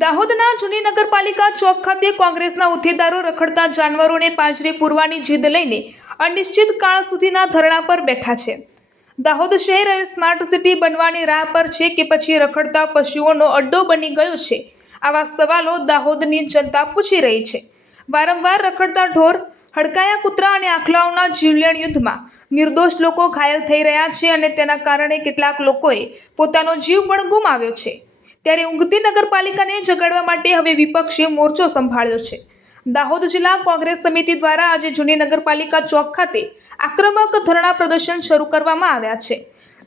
દાહોદના જૂની નગરપાલિકા ચોક ખાતે કોંગ્રેસના હોદ્દેદારો રખડતા જાનવરોને પાંજરે પૂરવાની જીદ લઈને અનિશ્ચિત કાળ સુધીના ધરણા પર બેઠા છે। દાહોદ શહેર હવે સ્માર્ટ સિટી બનવાની રાહ પર છે કે પછી રખડતા પશુઓનો અડ્ડો બની ગયો છે? આવા સવાલો દાહોદની જનતા પૂછી રહી છે। વારંવાર રખડતા ઢોર, હડકાયા કૂતરા અને આખલાઓના જીવલેણ યુદ્ધમાં નિર્દોષ લોકો ઘાયલ થઈ રહ્યા છે અને તેના કારણે કેટલાક લોકોએ પોતાનો જીવ પણ ગુમાવ્યો છે। ત્યારે ઊંઘતી નગરપાલિકાને જગાડવા માટે હવે વિપક્ષે મોરચો સંભાળ્યો છે। દાહોદ જિલ્લા કોંગ્રેસ સમિતિ દ્વારા આજે જૂની નગરપાલિકા ચોક ખાતે આક્રમક ધરણા પ્રદર્શન શરૂ કરવામાં આવ્યા છે।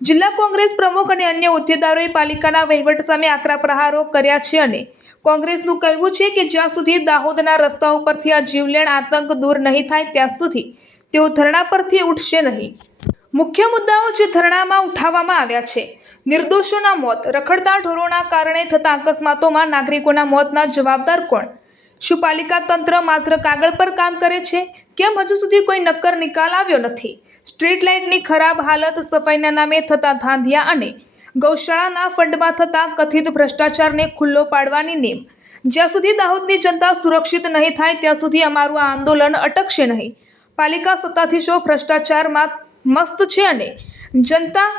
જિલ્લા કોંગ્રેસ પ્રમુખ અને અન્ય હોદ્દેદારોએ પાલિકાના વહીવટ સામે આકરા પ્રહારો કર્યા છે અને કોંગ્રેસનું કહેવું છે કે જ્યાં સુધી દાહોદના રસ્તા ઉપરથી આ જીવલેણ આતંક દૂર નહીં થાય ત્યાં સુધી તેઓ ધરણા પરથી ઉઠશે નહીં। મુખ્ય મુદ્દાઓ જે ધરણામાં ઉઠાવવામાં આવ્યા છે: નિર્દોષોના મોત, રખડતા ઢોરોના કારણે થતા અકસ્માતોમાં નાગરિકોના મોતના જવાબદાર કોણ? શું પાલિકા તંત્ર માત્ર કાગળ પર કામ કરે છે? કેમ હજુ સુધી કોઈ નક્કર નિકાલ આવ્યો નથી? સ્ટ્રીટ લાઇટની ખરાબ હાલત, સફાઈના નામે થતા ધાંધિયા અને ગૌશાળાના ફંડમાં થતા કથિત ભ્રષ્ટાચારને ખુલ્લો પાડવાની નેમ। જ્યાં સુધી દાહોદની જનતા સુરક્ષિત નહીં થાય ત્યાં સુધી અમારું આ આંદોલન અટકશે નહીં। પાલિકા સત્તાધીશો ભ્રષ્ટાચારમાં મસ્ત છે અને જનતા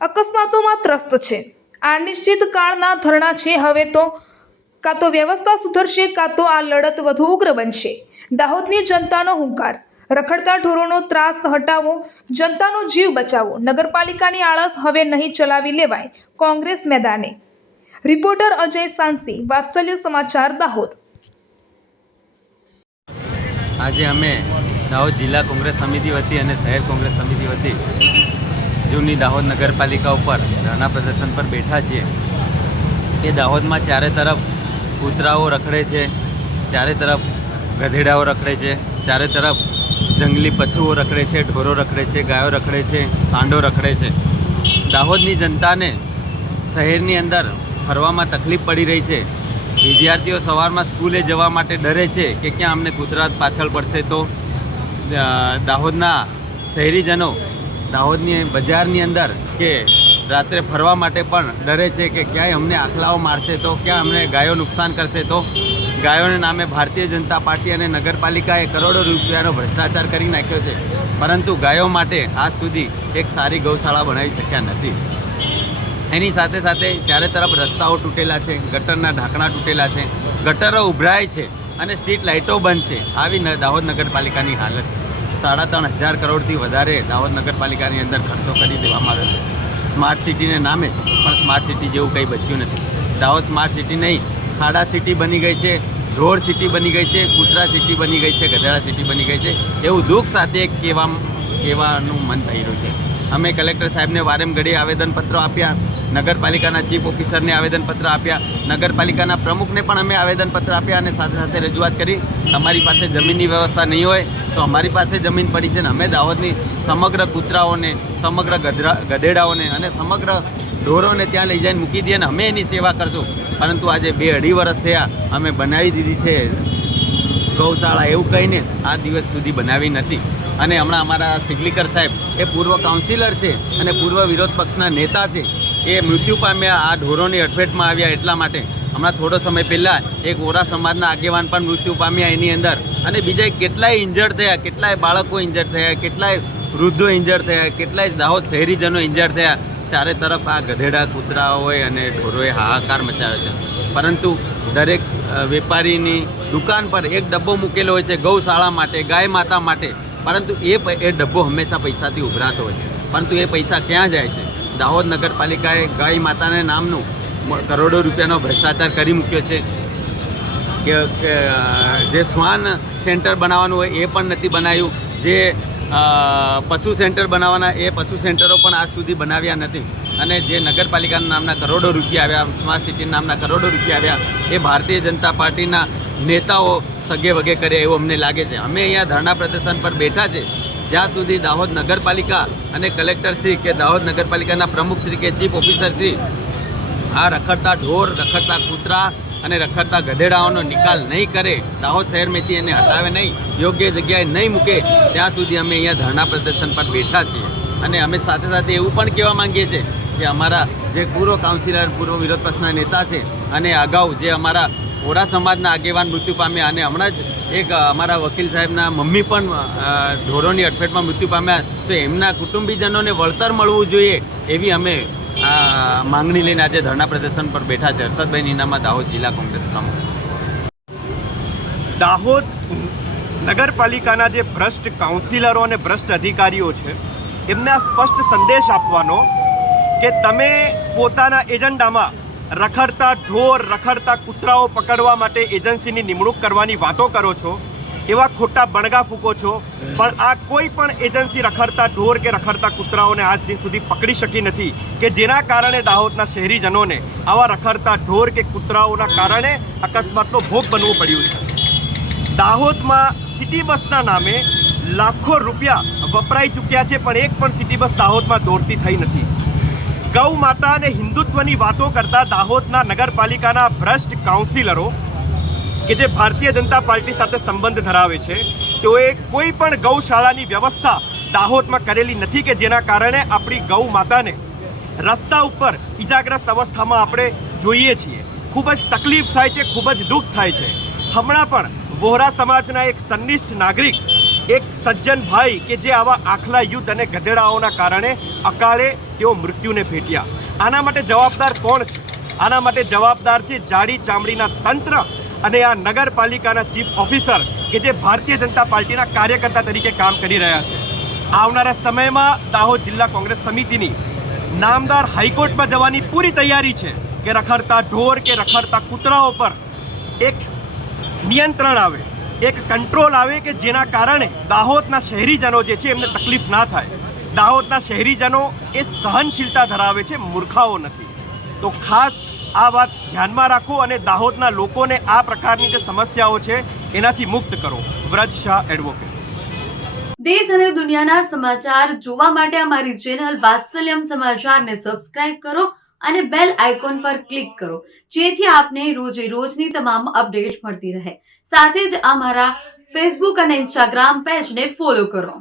અકસ્માતોમાં ત્રસ્ત છે। આ અનિશ્ચિત કાળના ધરણા છે। હવે તો કાં તો વ્યવસ્થા સુધરશે, કાં તો આ લડત વધુ ઉગ્ર બનશે। દાહોદની જનતાનો હુંકાર: રખડતા ઢોરોનો ત્રાસ હટાવો, જનતાનો જીવ બચાવો। નગરપાલિકાની આળસ હવે નહીં ચલાવી લેવાય, કોંગ્રેસ મેદાને। રિપોર્ટર અજય સાંસી, વાત્સલ્ય સમાચાર, દાહોદ। આજે અમે દાહોદ જિલ્લા કોંગ્રેસ સમિતિ વતી અને શહેર કોંગ્રેસ સમિતિ વતી જૂની દાહોદ નગરપાલિકા ઉપર ધરણા પ્રદર્શન પર બેઠા છીએ। એ દાહોદમાં ચારે તરફ કૂતરાઓ રખડે છે, ચારે તરફ ગધેડાઓ રખડે છે, ચારે તરફ જંગલી પશુઓ રખડે છે, ઢોરો રખડે છે, ગાયો રખડે છે, સાંડો રખડે છે। દાહોદની જનતાને શહેરની અંદર ફરવામાં તકલીફ પડી રહી છે। વિદ્યાર્થીઓ સવારમાં સ્કૂલે જવા માટે ડરે છે કે ક્યાં અમને કૂતરા પાછળ પડશે તો। દાહોદના શહેરીજનો દાહોદની બજારની અંદર કે રાત્રે ફરવા માટે પણ ડરે છે કે ક્યાંય અમને આખલાઓ મારશે તો, ક્યાં અમને ગાયો નુકસાન કરશે તો। ગાયોના નામે ભારતીય જનતા પાર્ટી અને નગરપાલિકાએ કરોડો રૂપિયાનો ભ્રષ્ટાચાર કરી નાખ્યો છે, પરંતુ ગાયો માટે આજ સુધી એક સારી ગૌશાળા બનાવી શક્યા નથી। એની સાથે સાથે ચારે તરફ રસ્તાઓ તૂટેલા છે, ગટરના ઢાંકણા તૂટેલા છે, ગટરો ઉભરાય છે અને સ્ટ્રીટ લાઇટો બંધ છે। આવી દાહોદ નગરપાલિકાની હાલત છે। 3,500 કરોડથી વધારે દાહોદ નગરપાલિકાની અંદર ખર્ચો કરી દેવામાં આવ્યો છે સ્માર્ટ સિટીને નામે, પણ સ્માર્ટ સિટી જેવું કંઈ બચ્યું નથી। દાહોદ સ્માર્ટ સિટી નહીં, ખાડા સિટી બની ગઈ છે, ઢોર સિટી બની ગઈ છે, કૂતરા સિટી બની ગઈ છે, ગધેડા સિટી બની ગઈ છે। એવું દુઃખ સાથે કહેવાનું મન થઈ રહ્યું છે। અમે કલેક્ટર સાહેબને વારંઘડીએ આવેદનપત્રો આપ્યા, નગરપાલિકાના ચીફ ઓફિસરને આવેદનપત્ર આપ્યા, નગરપાલિકાના પ્રમુખને પણ અમે આવેદનપત્ર આપ્યા અને સાથે સાથે રજૂઆત કરી, તમારી પાસે જમીનની વ્યવસ્થા નહીં હોય તો અમારી પાસે જમીન પડી છે ને અમે દાહોદની સમગ્ર કૂતરાઓને, સમગ્ર ગધેડાઓને અને સમગ્ર ઢોરોને ત્યાં લઈ જઈને મૂકી દઈએ ને અમે એની સેવા કરશું। પરંતુ આજે 2-2.5 વર્ષ થયા અમે બનાવી દીધી છે ગૌશાળા, એવું કહીને આ દિવસ સુધી બનાવી નથી। અને હમણાં અમારા સિગલીકર સાહેબ એ પૂર્વ કાઉન્સિલર છે અને પૂર્વ વિરોધ પક્ષના નેતા છે, એ મૃત્યુ પામ્યા આ ઢોરોની અડફેટમાં આવ્યા એટલા માટે। હમણાં થોડો સમય પહેલાં એક વોરા સમાજના આગેવાન પણ મૃત્યુ પામ્યા એની અંદર, અને બીજા કેટલાય ઇન્જર્ડ થયા, કેટલાય બાળકો ઇન્જર્ડ થયા, કેટલાય વૃદ્ધો ઇન્જર્ડ થયા, કેટલાય દાહોદ શહેરીજનો ઇન્જર્ડ થયા। ચારે તરફ આ ગધેડા, કૂતરાઓએ અને ઢોરોએ હાહાકાર મચાવ્યો છે, પરંતુ દરેક વેપારીની દુકાન પર એક ડબ્બો મૂકેલો હોય છે ગૌશાળા માટે, ગાય માતા માટે, પરંતુ એ ડબ્બો હંમેશા પૈસાથી ઉભરાતો હોય છે, પરંતુ એ પૈસા ક્યાં જાય છે? દાહોદ નગરપાલિકાએ ગાય માતાને નામનું કરોડો રૂપિયાનો ભ્રષ્ટાચાર કરી મૂક્યો છે કે જે શ્વાન સેન્ટર બનાવવાનું હોય એ પણ નથી બનાવ્યું, જે પશુ સેન્ટર બનાવવાના એ પશુ સેન્ટરો પણ આજ સુધી બનાવ્યા નથી। અને જે નગરપાલિકાના નામના કરોડો રૂપિયા આવ્યા, સ્માર્ટ સિટી નામના કરોડો રૂપિયા આવ્યા, એ ભારતીય જનતા પાર્ટીના નેતાઓ સગે વગે કરે એવું અમને લાગે છે। અમે અહીંયા ધરણા પ્રદર્શન પર બેઠા છે જ્યાં સુધી દાહોદ નગરપાલિકા અને કલેક્ટરશ્રી કે દાહોદ નગરપાલિકાના પ્રમુખશ્રી કે ચીફ ઓફિસરશ્રી આ રખડતા ઢોર, રખડતા કૂતરા અને રખડતા ગધેડાઓનો નિકાલ નહીં કરે, દાહોદ શહેરમાંથી એને હટાવે નહીં, યોગ્ય જગ્યાએ નહીં મૂકે, ત્યાં સુધી અમે અહીંયા ધરણા પ્રદર્શન પર બેઠા છીએ। અને અમે સાથે સાથે એવું પણ કહેવા માંગીએ છીએ કે અમારા જે પૂર્વ કાઉન્સિલર પૂર્વ વિરોધ પક્ષના નેતા છે અને અગાઉ જે અમારા ઓરા સમાજના આગેવાન મૃત્યુ પામ્યા અને હમણાં જ એક અમારા વકીલ સાહેબના મમ્મી પણ ઢોરોની અડફેટમાં મૃત્યુ પામ્યા, તો એમના કુટુંબીજનોને વળતર મળવું જોઈએ એવી અમે માંગણી લઈને આજે ધરણા પ્રદર્શન પર બેઠા છે. હર્ષદભાઈ નીનામા, દાહોદ જિલ્લા કોંગ્રેસ પ્રમુખ. દાહોદ નગરપાલિકાના જે ભ્રષ્ટ કાઉન્સિલરો અને ભ્રષ્ટ અધિકારીઓ છે એમને આ સ્પષ્ટ સંદેશ આપવાનો કે તમે પોતાના એજન્ડામાં રખડતા ઢોર, રખડતા કૂતરાઓ પકડવા માટે એજન્સીની નિમણૂક કરવાની વાતો કરો છો, એવા ખોટા બણગા ફૂંકો છો, પણ આ કોઈ પણ એજન્સી રખડતા ઢોર કે રખડતા કૂતરાઓને આજ દિન સુધી પકડી શકી નથી, કે જેના કારણે દાહોદના શહેરીજનોને આવા રખડતા ઢોર કે કૂતરાઓના કારણે અકસ્માતનો ભોગ બનવું પડ્યું છે. દાહોદમાં સિટી બસના નામે લાખો રૂપિયા વપરાઈ ચૂક્યા છે, પણ એક પણ સિટી બસ દાહોદમાં દોડતી થઈ નથી. ગૌ માતા અને હિન્દુત્વની વાતો કરતા દાહોદના નગરપાલિકાના ભ્રષ્ટ કાઉન્સિલરો કે જે ભારતીય જનતા પાર્ટી સાથે સંબંધ ધરાવે છે, તેઓએ કોઈ પણ ગૌશાળાની વ્યવસ્થા દાહોદમાં કરેલી નથી, કે જેના કારણે આપણી ગૌ માતાને રસ્તા ઉપર ઇજાગ્રસ્ત અવસ્થામાં આપણે જોઈએ છીએ. ખૂબ જ તકલીફ થાય છે, ખૂબ જ દુઃખ થાય છે. હમણાં પણ વોહરા સમાજના એક સંનિષ્ઠ નાગરિક, એક સજ્જન ભાઈ કે જે આવા આખલા યુદ્ધ અને ગધેડાઓના કારણે અકાળે તેઓ મૃત્યુને ભેટ્યા. આના માટે જવાબદાર કોણ છે? આના માટે જવાબદાર છે જાડી ચામડીના તંત્ર અને આ નગરપાલિકાના ચીફ ઓફિસર કે જે ભારતીય જનતા પાર્ટીના કાર્યકર્તા તરીકે કામ કરી રહ્યા છે. આવનારા સમયમાં દાહોદ જિલ્લા કોંગ્રેસ સમિતિની નામદાર હાઈકોર્ટમાં જવાની પૂરી તૈયારી છે કે રખડતા ઢોર કે રખડતા કૂતરાઓ પર એક નિયંત્રણ આવે, એક કંટ્રોલ આવે, કે જેના કારણે દાહોદના શહેરીજનો જે છે એમને તકલીફ ના થાય. દાહોદના શહેરીજનો એ સહનશીલતા ધરાવે છે, મૂર્ખાઓ નથી. તો ખાસ આ વાત ધ્યાનમાં રાખો અને દાહોદના લોકોને આ પ્રકારની જે સમસ્યાઓ છે એનાથી મુક્ત કરો. વ્રજ શાહ, એડવોકેટ. દેશ અને દુનિયાના સમાચાર જોવા માટે અમારી ચેનલ વાત્સલ્યમ સમાચારને સબસ્ક્રાઇબ કરો અને બેલ આઇકોન પર ક્લિક કરો, જેથી આપને રોજે રોજની તમામ અપડેટ મળતી રહે. સાથે જ અમારા ફેસબુક અને ઇન્સ્ટાગ્રામ પેજને ફોલો કરો.